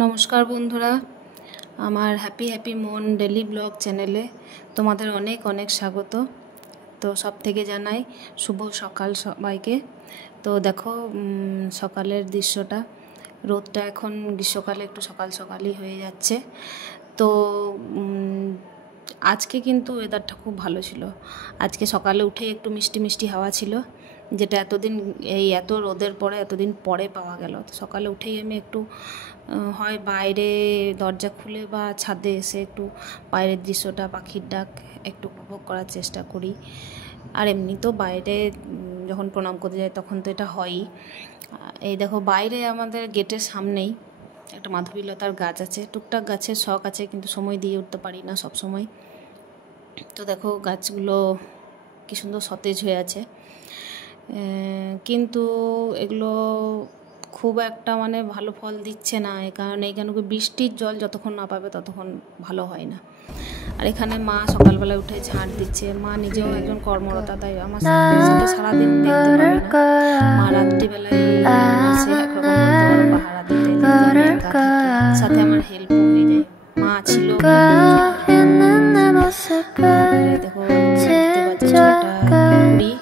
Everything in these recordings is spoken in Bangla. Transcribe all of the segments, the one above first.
নমস্কার বন্ধুরা, আমার হ্যাপি হ্যাপি মন ডেলি ব্লগ চ্যানেলে তোমাদের অনেক অনেক স্বাগত। তো সব থেকে জানাই শুভ সকাল সবাইকে। তো দেখো সকালের দৃশ্যটা, রোদটা এখন গ্রীষ্মকালে একটু সকাল সকালই হয়ে যাচ্ছে। তো আজকে কিন্তু ওয়েদারটা খুব ভালো ছিল। আজকে সকালে উঠে একটু মিষ্টি মিষ্টি হাওয়া ছিল, যেটা এতদিন এত রোদের পরে এতদিন পরে পাওয়া গেল। তো সকালে উঠেই আমি একটু হয় বাইরে দরজা খুলে বা ছাদে এসে একটু বাইরের দৃশ্যটা, পাখির ডাক একটু উপভোগ করার চেষ্টা করি। আর এমনি তো বাইরে যখন প্রণাম করতে যাই তখন তো এটা হয়ই। এই দেখো বাইরে আমাদের গেটের সামনেই একটা মাধবীলতার গাছ আছে। টুকটাক গাছের শখ আছে, কিন্তু সময় দিয়ে উঠতে পারি না সব সময়। তো দেখো গাছগুলো কি সুন্দর সতেজ হয়ে আছে, কিন্তু এগুলো খুব একটা ভালো ফল দিচ্ছে না। কারণ এইখানে বৃষ্টির জল যতক্ষণ না পাবে ততক্ষণ ভালো হয় না। আর এখানে মা সকালবেলা উঠে ঝাঁট দিচ্ছে। মা নিজেও একজন কর্মরতা, তাই আমার সাথে সারাদিন দেখতে পাবে না। মা রাত্রিবেলায় আসে একরকম পাহারা দিতে, সাথে আমার হেল্পও হয়ে যায়। মা ছিল দেখো দেখতে পাচ্ছি 6:20।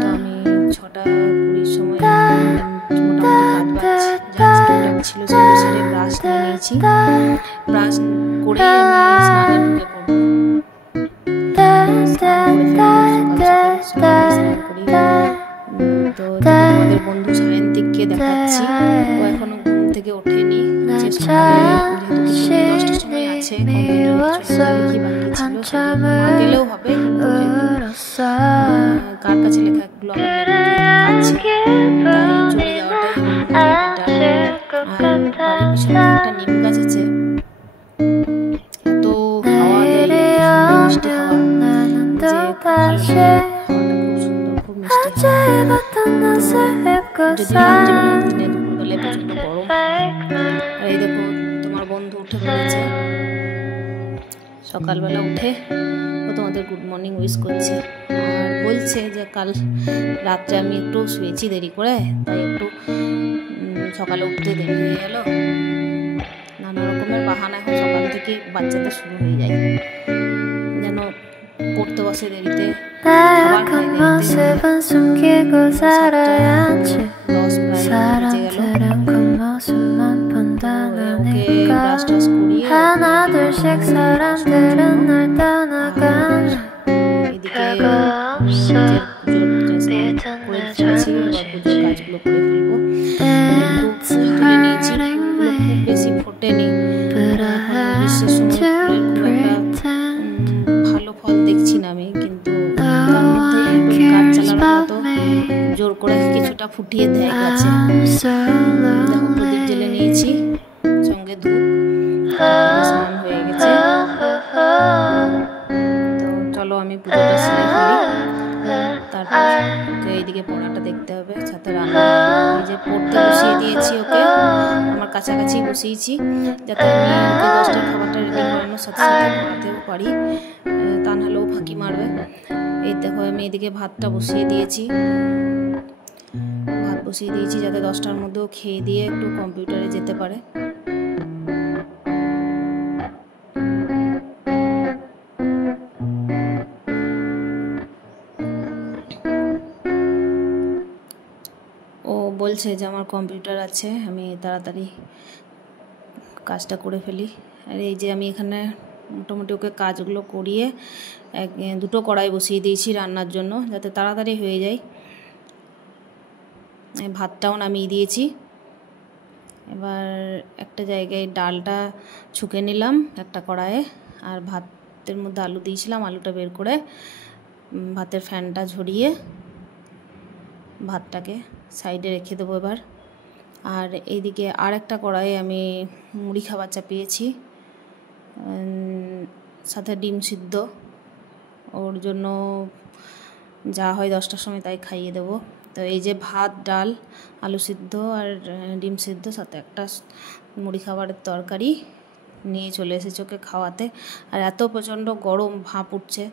তো আমি 6:20 সময় মোটামুটি ছিল সেরে ব্রাশ নিয়ে নিয়েছি। ব্রাশ করে আমি স্নানে ঢুকে পড়বো। তো আমাদের বন্ধু সায়ন্তিককে দেখাচ্ছি, ও এখনো ঘুম থেকে ওঠেনি। যেহেতু 10টার সময় আছে, গেলেও হবে, কার কাছে লেখা এগুলো চলে যাওয়াটাই একটা নিম গাছ আছে, তো হাওয়া দেয়, মিষ্টি হাওয়া, খুব সুন্দর, খুব মিষ্টি হাওয়া। দিনে দুপুরবেলায় প্রচন্ড গরম। আর এই দেখো তোমার বন্ধু উঠে পড়েছে সকালবেলা। উঠে ও তোমাদের গুড মর্নিং উইশ করছে আর বলছে যে কাল রাত্রে আমি একটু শুয়েছি দেরি করে, তাই একটু সকালে উঠতে দেরি হয়ে গেল। নানা রকমের বাহানা এখন সকাল থেকে বাচ্চাদের শুরু হয়ে যায়, যেন পড়তে বসে দেরিতে, খাবার খাই দেরিতে। ওকে ব্রাশ টাশ করিয়ে এদিকে কাজগুলো করে ফেলবো। ফুল তুলে নিয়েছি, ফুলগুলো খুব বেশি ফোটেনি। গ্রীষ্মের সময় ভালো ফল দেখছি না আমি, কিন্তু তার মধ্যে কাজ চালানোর মতো জোর করে কিছুটা ফুটিয়ে দেয় গাছে। দেখো প্রদীপ জেলে নিয়েছি, সঙ্গে ধূপ, স্নান হয়ে গেছে। তো চলো আমি পুজোটা সেরে ফেলি, তারপর ওকে এইদিকে পড়াটা দেখতে হবে, সাথে রান্না। এই যে পড়তে বসিয়ে দিয়েছি ওকে, আমার কাছাকাছি বসিয়েছি, যাতে আমি ওকে 10টার খাবারটা রেডি করানোর সাথে সাথে পড়াতেও পারি, তা নাহলেও ফাঁকি মারবে। এই দেখো আমি এদিকে ভাতটা বসিয়ে দিয়েছি, যাতে 10টার মধ্যেও খেয়ে দিয়ে একটু কম্পিউটারে যেতে পারে। ও বলছে যে আমার কম্পিউটার আছে, আমি তাড়াতাড়ি কাজটা করে ফেলি। আর এই যে আমি এখানে মোটামুটি ওকে কাজগুলো করিয়ে 2টো কড়াই বসিয়ে দিয়েছি রান্নার জন্য, যাতে তাড়াতাড়ি হয়ে যায়। ভাতটাও নামিয়ে দিয়েছি। এবার একটা জায়গায় ডালটা ছুঁকে নিলাম একটা কড়াইয়ে, আর ভাতের মধ্যে আলু দিয়েছিলাম, আলুটা বের করে ভাতের ফ্যানটা ঝরিয়ে ভাতটাকে সাইডে রেখে দেবো এবার। আর এইদিকে আর একটা কড়াইয়ে আমি মুড়ি খাবার চাপিয়েছি, সাথে ডিম সিদ্ধ। ওর জন্য যা হয় 10টার সময় তাই খাইয়ে দেবো। তো এই যে ভাত, ডাল, আলু সিদ্ধ আর ডিম সিদ্ধ, সাথে একটা মুড়ি খাবারের তরকারি নিয়ে চলে এসেছে ওকে খাওয়াতে। আর এত প্রচণ্ড গরম, ভাপ উঠছে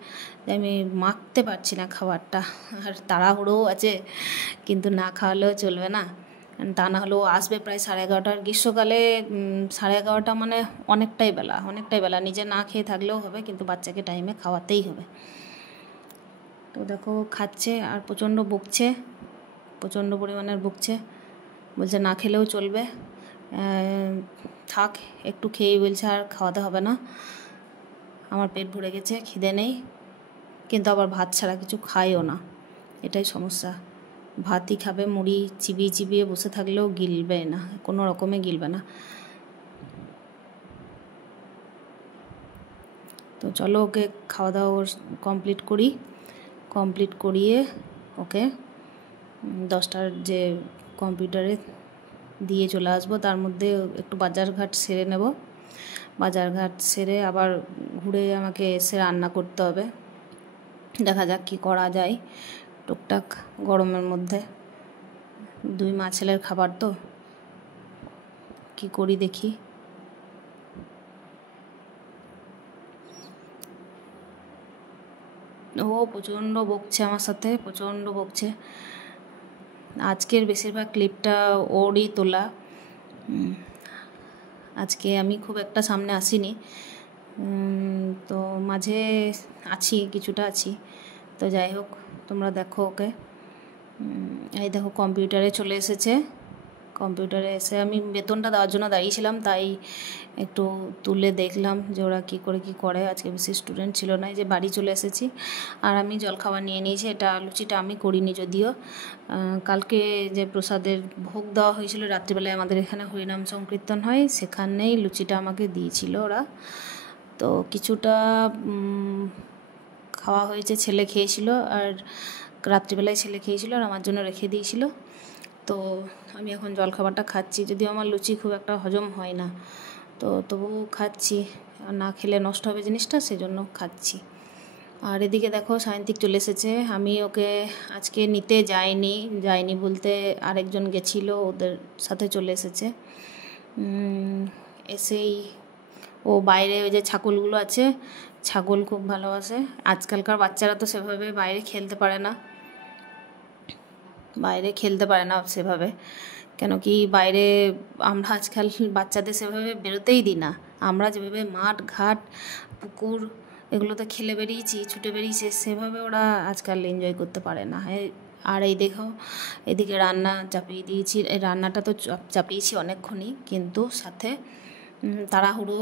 যে আমি মাখতে পারছি না খাবারটা। আর তাড়াহুড়োও আছে, কিন্তু না খাওয়ালেও চলবে না। তা না হলেও আসবে প্রায় 11:30। গ্রীষ্মকালে 11:30 মানে অনেকটাই বেলা। নিজে না খেয়ে থাকলেও হবে, কিন্তু বাচ্চাকে টাইমে খাওয়াতেই হবে। তো দেখো খাচ্ছে আর প্রচণ্ড বকছে, প্রচণ্ড পরিমাণের বকছে, বলছে না খেলেও চলবে, থাক একটু খেয়েই, বলছে আর খাওয়াতে হবে না, আমার পেট ভরে গেছে, খিদে নেই। কিন্তু আবার ভাত ছাড়া কিছু খায়ও না, এটাই সমস্যা। ভাতই খাবে, মুড়ি চিবিয়ে চিবিয়ে বসে থাকলেও গিলবে না, কোনো রকমে গিলবে না। তো চলো ওকে খাওয়া দাওয়া কমপ্লিট করিয়ে ওকে 10টার যে কম্পিউটারে দিয়ে চলে আসবো। তার মধ্যে একটু বাজারঘাট সেরে নেব, বাজারঘাট সেরে আবার ঘুরে আমাকে এসে রান্না করতে হবে। দেখা যাক কী করা যায় টুকটাক, গরমের মধ্যে 2 মা ছেলের খাবার তো, কি করি দেখি। ও প্রচণ্ড বকছে আমার সাথে, প্রচণ্ড বকছে। আজকের বেশিরভাগ ক্লিপটা ওরই তোলা, আজকে আমি খুব একটা সামনে আসিনি, তো মাঝে কিছুটা আছি। তো যাই হোক, তোমরা দেখো ওকে। এই দেখো কম্পিউটারে চলে এসেছে, কম্পিউটারে এসে আমি বেতনটা দেওয়ার জন্য দাঁড়িয়েছিলাম, তাই একটু তুলে দেখলাম যে ওরা কী করে। আজকে বেশি স্টুডেন্ট ছিল না। এই যে বাড়ি চলে এসেছি, আর আমি জলখাবার নিয়ে নিয়েছি। এটা লুচিটা আমি করিনি যদিও, কালকে যে প্রসাদের ভোগ দেওয়া হয়েছিল রাত্রিবেলায়, আমাদের এখানে হরিনাম সংকীর্তন হয়, সেখানেই লুচিটা আমাকে দিয়েছিল ওরা। তো কিছুটা খাওয়া হয়েছে, ছেলে খেয়েছিল, আর রাত্রিবেলায় ছেলে খেয়েছিল আর আমার জন্য রেখে দিয়েছিল। তো আমি এখন জলখাবারটা খাচ্ছি, যদিও আমার লুচি খুব একটা হজম হয় না, তো তবুও খাচ্ছি, না খেলে নষ্ট হবে জিনিসটা, সেজন্য খাচ্ছি। আর এদিকে দেখো সায়ন্তিক চলে এসেছে। আমি ওকে আজকে নিতে যাইনি বলতে আরেকজন গেছিলো, ওদের সাথে চলে এসেছে। এসেই ও বাইরে ওই যে ছাগলগুলো আছে, ছাগল খুব ভালোবাসে। আজকালকার বাচ্চারা তো সেভাবে বাইরে খেলতে পারে না সেভাবে, কেন কি বাইরে আমরা আজকাল বাচ্চাদের সেভাবে বেরোতেই দিই না। আমরা যেভাবে মাঠ ঘাট পুকুর এগুলোতে ছুটে বেরিয়েছে, সেভাবে ওরা আজকাল এনজয় করতে পারে না। আর এই দেখো এদিকে রান্না চাপিয়ে দিয়েছি, এই রান্নাটা তো চাপিয়েছি অনেকক্ষণই, কিন্তু সাথে তাড়াহুড়ো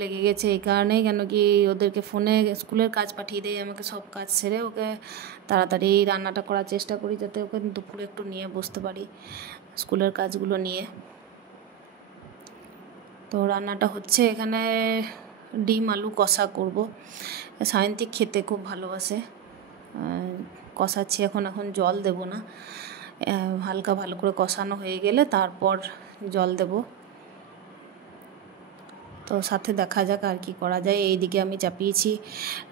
লেগে গেছে এই কারণেই, কেন কি ওদেরকে ফোনে স্কুলের কাজ পাঠিয়ে দেয়, আমাকে সব কাজ সেরে ওকে তাড়াতাড়ি রান্নাটা করার চেষ্টা করি, যাতে ওকে দুপুরে একটু নিয়ে বসতে পারি স্কুলের কাজগুলো নিয়ে। তো রান্নাটা হচ্ছে, এখানে ডিম আলু কষা করব। সায়ন্তিক খেতে খুব ভালোবাসে, কষাচ্ছি এখন জল দেব না, হালকা ভালো করে কষানো হয়ে গেলে তারপর জল দেব। তো সাথে দেখা যাক আর কি করা যায়। এইদিকে আমি চাপিয়েছি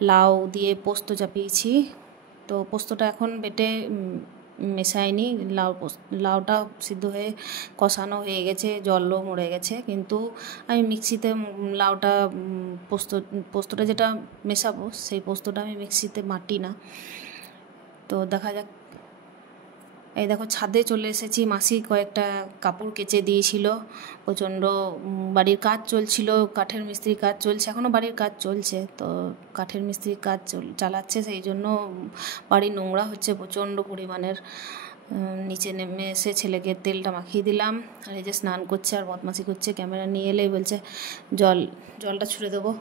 লাউ দিয়ে পোস্ত চাপিয়েছি, তো পোস্তটা এখন বেটে মেশাইনি, লাউটা সিদ্ধ হয়ে কষানো হয়ে গেছে, জলও মরে গেছে, কিন্তু আমি মিক্সিতে লাউটা পোস্তটা যেটা মেশাবো সেই পোস্তটা আমি মিক্সিতে বাটি না। তো দেখা যাক। এই দেখো ছাদে চলে এসেছি, মাসি কয়েকটা কাপড় কেচে দিয়েছিল, প্রচণ্ড বাড়ির কাজ চলছিল, কাঠের মিস্ত্রির কাজ চলছে, এখনও বাড়ির কাজ চলছে, তো কাঠের মিস্ত্রির কাজ চালাচ্ছে, সেই জন্য বাড়ি নোংরা হচ্ছে প্রচণ্ড পরিমাণের। নিচে নেমে এসে ছেলেকে তেলটা মাখিয়ে দিলাম, আর এই যে স্নান করছে আর বদমাশি করছে, ক্যামেরা নিয়ে এলেই বলছে জলটা ছুঁড়ে দেবো।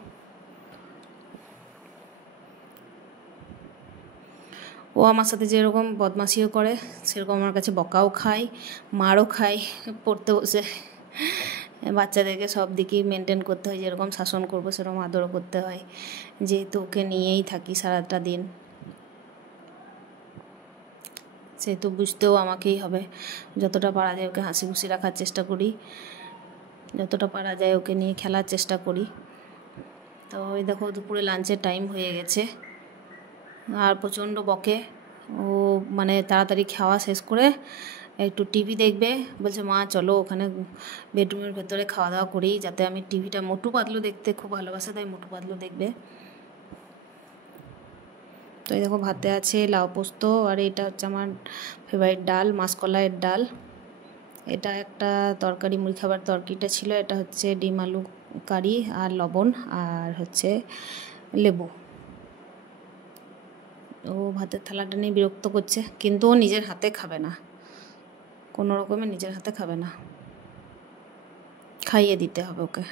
ও আমার সাথে যেরকম বদমাশিও করে, সেরকম আমার কাছে বকাও খায়, মারও খায়। পড়তে বসে বাচ্চাদেরকে সব দিকেই মেনটেন করতে হয়, যেরকম শাসন করবো সেরকম আদরও করতে হয়, যেহেতু ওকে নিয়েই থাকি সারাটা দিন, সেহেতু বুঝতেও আমাকেই হবে। যতটা পারা যায় ওকে হাসি খুশি রাখার চেষ্টা করি, যতটা পারা যায় ওকে নিয়ে খেলার চেষ্টা করি। তো ওই দেখো দুপুরে লাঞ্চের টাইম হয়ে গেছে, আর প্রচণ্ড বকে ও, মানে তাড়াতাড়ি খাওয়া শেষ করে একটু টিভি দেখবে, বলছে মা চলো ওখানে বেডরুমের ভেতরে খাওয়া দাওয়া করি, যাতে আমি টিভিটা, মোটু পাতলু দেখতে খুব ভালোবাসে, তাই মোটু পাতলু দেখবে। তো এই দেখো ভাতে আছে লাউ পোস্ত, আর এটা হচ্ছে আমার ফেভারিট ডাল, মাসকলাইয়ের ডাল। এটা একটা তরকারি, মুড়ি খাবার তরকারিটা ছিল। এটা হচ্ছে ডিম আলু কারি আর লবণ আর হচ্ছে লেবু। ও ভাতের থালাটা নিয়ে বিরক্ত করছে, কিন্তু ও নিজের হাতে খাবে না, কোনো রকমে নিজের হাতে খাবে না, খাইয়ে দিতে হবে ওকে,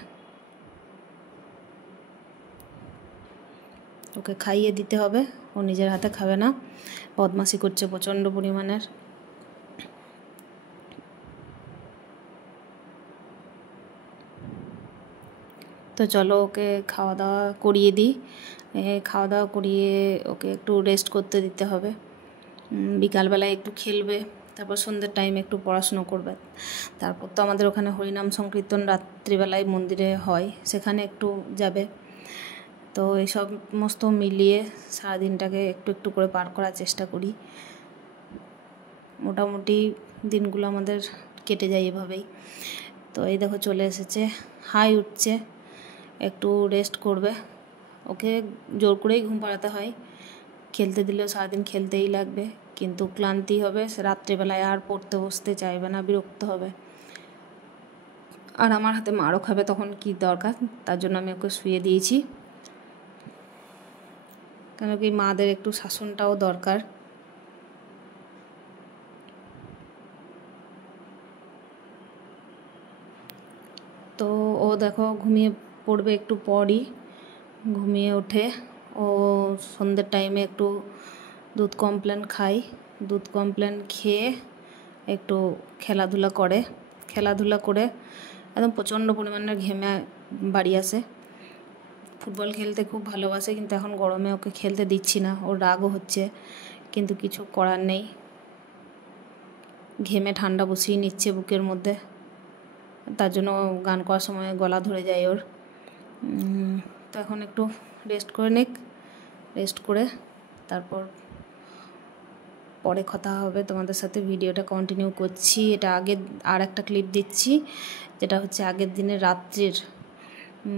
ওকে খাইয়ে দিতে হবে। ও নিজের হাতে খাবে না, বদমাশি করছে প্রচণ্ড পরিমাণের। তো চলো ওকে খাওয়া দাওয়া করিয়ে দিই। খাওয়া দাওয়া করিয়ে ওকে একটু রেস্ট করতে দিতে হবে। বিকালবেলায় একটু খেলবে, তারপর সন্ধ্যের টাইমে একটু পড়াশুনো করবে। তারপর তো আমাদের ওখানে হরিনাম সংকীর্তন রাত্রিবেলায় মন্দিরে হয়, সেখানে একটু যাবে। তো এই সমস্ত মিলিয়ে সারাদিনটাকে একটু একটু করে পার করার চেষ্টা করি। মোটামুটি দিনগুলো আমাদের কেটে যায় এভাবেই। তো এই দেখো চলে এসেছে, হাই উঠছে, একটু রেস্ট করবে। ওকে জোর করেই ঘুম পাড়াতে হয়, খেলতে দিলেও সারাদিন খেলতেই লাগবে, কিন্তু ক্লান্তি হবে, রাত্রিবেলায় আর পড়তে বসতে চাইবে না, বিরক্ত হবে। আর আমার হাতে মারও খাবে, তখন কি দরকার, তার জন্য আমি ওকে শুয়ে দিয়েছি। কেন কি মাদের একটু শাসনটাও দরকার। তো ও দেখো ঘুমিয়ে পড়বে একটু পরই, ঘুমিয়ে ওঠে। ও সন্ধ্যের টাইমে একটু দুধ কমপ্লেন খায়, দুধ কমপ্লেন খেয়ে একটু খেলাধুলা করে, খেলাধুলা করে একদম প্রচণ্ড পরিমাণে ঘেমে বাড়ি আসে। ফুটবল খেলতে খুব ভালোবাসে, কিন্তু এখন গরমে ওকে খেলতে দিচ্ছি না, ওর রাগও হচ্ছে, কিন্তু কিছু করার নেই, ঘেমে ঠান্ডা বসিয়ে নিচ্ছে বুকের মধ্যে, তার জন্য গান করার সময় গলা ধরে যায় ওর। তো এখন একটু রেস্ট করে নিক, রেস্ট করে তারপর পরে কথা হবে তোমাদের সাথে। ভিডিওটা কন্টিনিউ করছি। এটা আগের আর একটা ক্লিপ দিচ্ছি, যেটা হচ্ছে আগের দিনের রাত্রির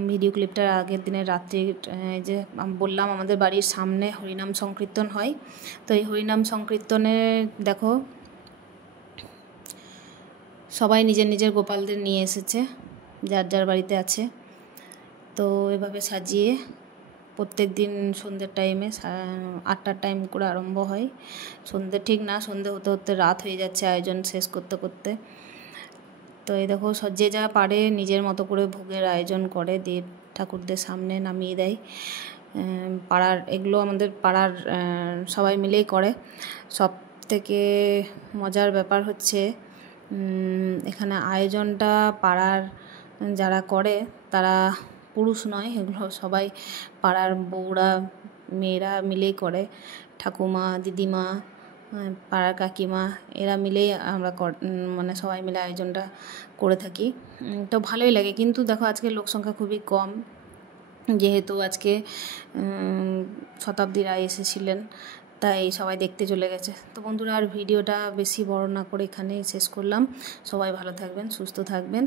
ভিডিও ক্লিপটার। আগের দিনের রাত্রির যে বললাম আমাদের বাড়ির সামনে হরিনাম সংকীর্তন হয়। তো এই হরিনাম সংকীর্তনে দেখো সবাই নিজের নিজের গোপালদের নিয়ে এসেছে, যার যার বাড়িতে আছে। তো এভাবে সাজিয়ে প্রত্যেক দিন সন্ধ্যের টাইমে 8টার টাইম করে আরম্ভ হয়। সন্ধ্যে ঠিক না, সন্ধ্যে হতে হতে রাত হয়ে যাচ্ছে আয়োজন শেষ করতে করতে। তো এই দেখো যে যা পারে নিজের মতো করে ভোগের আয়োজন করে, দিয়ে ঠাকুরদের সামনে নামিয়ে দেয়। পাড়ার এগুলো আমাদের পাড়ার সবাই মিলেই করে। সব থেকে মজার ব্যাপার হচ্ছে এখানে আয়োজনটা পাড়ার যারা করে তারা পুরুষ নয়, এগুলো সবাই পাড়ার বউরা মেয়েরা মিলেই করে। ঠাকুমা, দিদিমা, পাড়ার কাকিমা, এরা মিলেই আমরা মানে সবাই মিলে আয়োজনটা করে থাকি। তো ভালোই লাগে, কিন্তু দেখো আজকে লোক সংখ্যা খুবই কম, যেহেতু আজকে শতাব্দী রায় এসেছিলেন, তাই সবাই দেখতে চলে গেছে। তো বন্ধুরা, আর ভিডিওটা বেশি বড় না করে এখানেই শেষ করলাম। সবাই ভালো থাকবেন, সুস্থ থাকবেন।